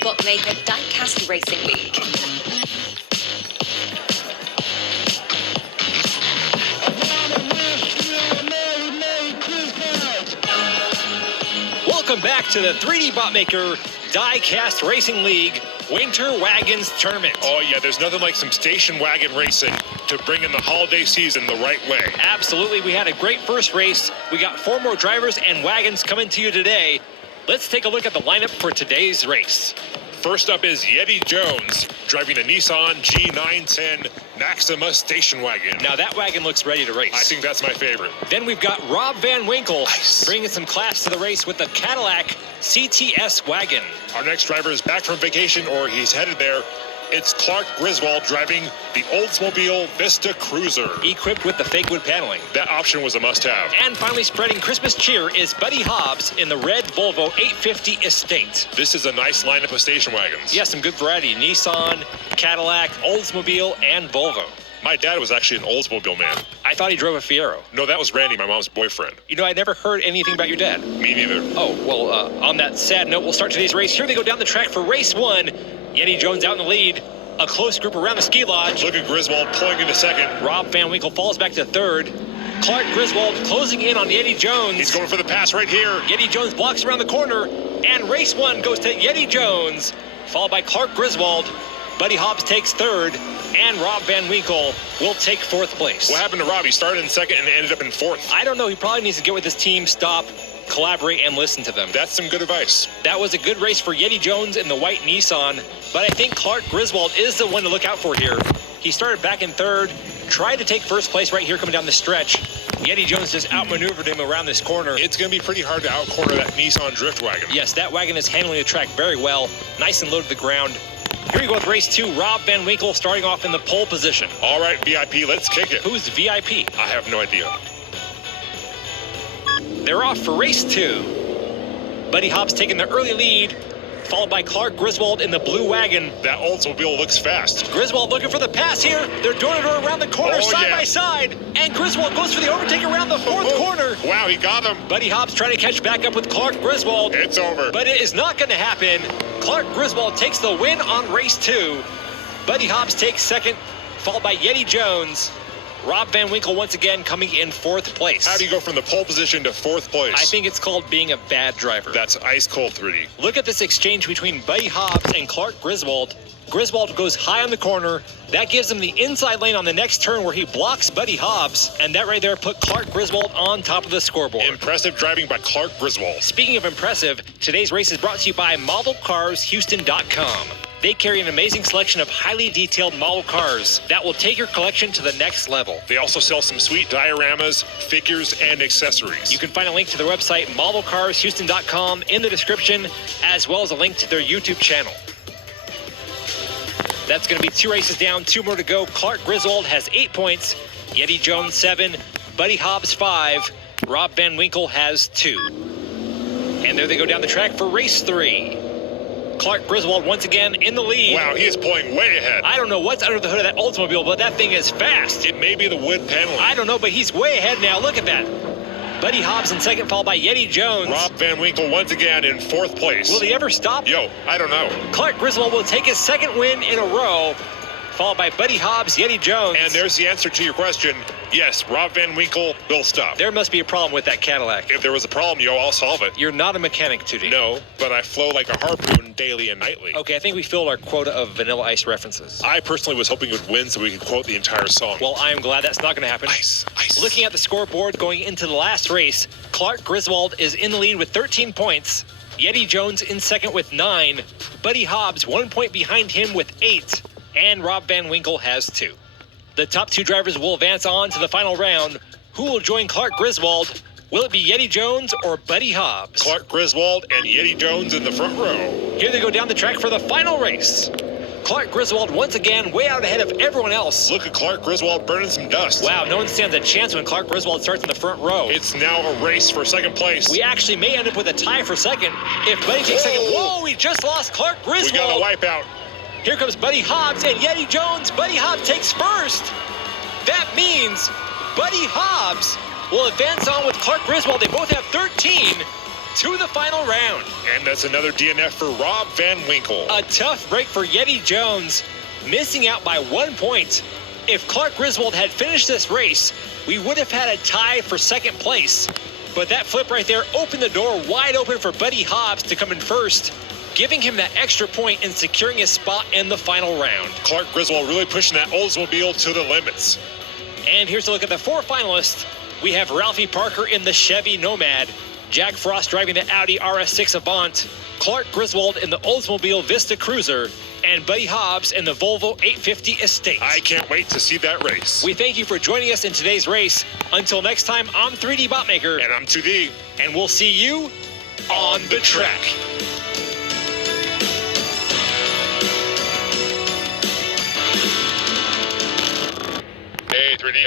3dbotmaker Diacast Racing League. Welcome back to the 3dbotmaker Diecast Racing League Winter Wagons Tournament. Oh yeah, there's nothing like some station wagon racing to bring in the holiday season the right way. Absolutely, we had a great first race. We got 4 more drivers and wagons coming to you today. Let's take a look at the lineup for today's race. First up is Yeti Jones, driving a Nissan G910 Maxima station wagon. Now that wagon looks ready to race. I think that's my favorite. Then we've got Rob Van Winkle, Nice. bringing some class to the race with the Cadillac CTS wagon. Our next driver is back from vacation, or he's headed there. It's Clark Griswold driving the Oldsmobile Vista Cruiser. Equipped with the fake wood paneling. That option was a must-have. And finally spreading Christmas cheer is Buddy Hobbs in the red Volvo 850 Estate. This is a nice lineup of station wagons. Yeah, some good variety. Nissan, Cadillac, Oldsmobile, and Volvo. My dad was actually an Oldsmobile man. I thought he drove a Fiero. No, that was Randy, my mom's boyfriend. You know, I never heard anything about your dad. Me neither. Oh, well, on that sad note, we'll start today's race. Here they go down the track for race 1. Yeti Jones out in the lead. A close group around the ski lodge. Look at Griswold pulling into second. Rob Van Winkle falls back to third. Clark Griswold closing in on Yeti Jones. He's going for the pass right here. Yeti Jones blocks around the corner. And race 1 goes to Yeti Jones, followed by Clark Griswold. Buddy Hobbs takes third, and Rob Van Winkle will take 4th place. What happened to Rob? He started in second and ended up in 4th. I don't know. He probably needs to get with his team, stop, collaborate, and listen to them. That's some good advice. That was a good race for Yeti Jones in the white Nissan, but I think Clark Griswold is the one to look out for here. He started back in 3rd, tried to take 1st place right here coming down the stretch. Yeti Jones just outmaneuvered him around this corner. It's going to be pretty hard to outcorner that Nissan drift wagon. Yes, that wagon is handling the track very well, nice and low to the ground. Here we go with race 2, Rob Van Winkle starting off in the pole position. All right, VIP, let's kick it. Who's VIP? I have no idea. They're off for race 2. Buddy Hobbs taking the early lead, followed by Clark Griswold in the blue wagon. That Oldsmobile looks fast. Griswold looking for the pass here. They're door-to-door around the corner, side by side. And Griswold goes for the overtake around the 4th corner. Wow, he got him. Buddy Hobbs trying to catch back up with Clark Griswold. It's over. But it is not going to happen. Clark Griswold takes the win on race 2. Buddy Hobbs takes 2nd, followed by Yeti Jones. Rob Van Winkle once again coming in 4th place. How do you go from the pole position to 4th place? I think it's called being a bad driver. That's ice cold, 3D. Look at this exchange between Buddy Hobbs and Clark Griswold. Griswold goes high on the corner. That gives him the inside lane on the next turn where he blocks Buddy Hobbs. And that right there put Clark Griswold on top of the scoreboard. Impressive driving by Clark Griswold. Speaking of impressive, today's race is brought to you by ModelCarsHouston.com. They carry an amazing selection of highly detailed model cars that will take your collection to the next level. They also sell some sweet dioramas, figures, and accessories. You can find a link to their website, ModelCarsHouston.com, in the description, as well as a link to their YouTube channel. That's going to be 2 races down, 2 more to go. Clark Griswold has 8 points, Yeti Jones 7, Buddy Hobbs 5, Rob Van Winkle has 2. And there they go down the track for race 3. Clark Griswold once again in the lead. Wow, he is pulling way ahead. I don't know what's under the hood of that Oldsmobile, but that thing is fast. It may be the wood paneling. I don't know, but he's way ahead now. Look at that. Buddy Hobbs in 2nd, followed by Yeti Jones. Rob Van Winkle once again in 4th place. Will he ever stop? Yo, I don't know. Clark Griswold will take his 2nd win in a row, followed by Buddy Hobbs, Yeti Jones. And there's the answer to your question. Yes, Rob Van Winkle will stop. There must be a problem with that Cadillac. If there was a problem, yo, I'll solve it. You're not a mechanic, 2D. No, but I flow like a harpoon daily and nightly. Okay, I think we filled our quota of Vanilla Ice references. I personally was hoping it would win so we could quote the entire song. Well, I am glad that's not going to happen. Ice, ice. Looking at the scoreboard going into the last race, Clark Griswold is in the lead with 13 points. Yeti Jones in 2nd with 9. Buddy Hobbs 1 point behind him with 8. And Rob Van Winkle has 2. The top 2 drivers will advance on to the final round. Who will join Clark Griswold? Will it be Yeti Jones or Buddy Hobbs? Clark Griswold and Yeti Jones in the front row. Here they go down the track for the final race. Clark Griswold once again way out ahead of everyone else. Look at Clark Griswold burning some dust. Wow, no one stands a chance when Clark Griswold starts in the front row. It's now a race for 2nd place. We actually may end up with a tie for 2nd. If Buddy takes 2nd, whoa, we just lost Clark Griswold. We got a wipeout. Here comes Buddy Hobbs and Yeti Jones. Buddy Hobbs takes 1st. That means Buddy Hobbs will advance on with Clark Griswold. They both have 13. to the final round. And that's another DNF for Rob Van Winkle. A tough break for Yeti Jones, missing out by 1 point. If Clark Griswold had finished this race, we would have had a tie for second place. But that flip right there opened the door wide open for Buddy Hobbs to come in first, giving him that extra point and securing his spot in the final round. Clark Griswold really pushing that Oldsmobile to the limits. And here's a look at the 4 finalists. We have Ralphie Parker in the Chevy Nomad, Jack Frost driving the Audi RS6 Avant, Clark Griswold in the Oldsmobile Vista Cruiser, and Buddy Hobbs in the Volvo 850 Estate. I can't wait to see that race. We thank you for joining us in today's race. Until next time, I'm 3dbotmaker. And I'm 2D. And we'll see you on the track. Hey, 3D.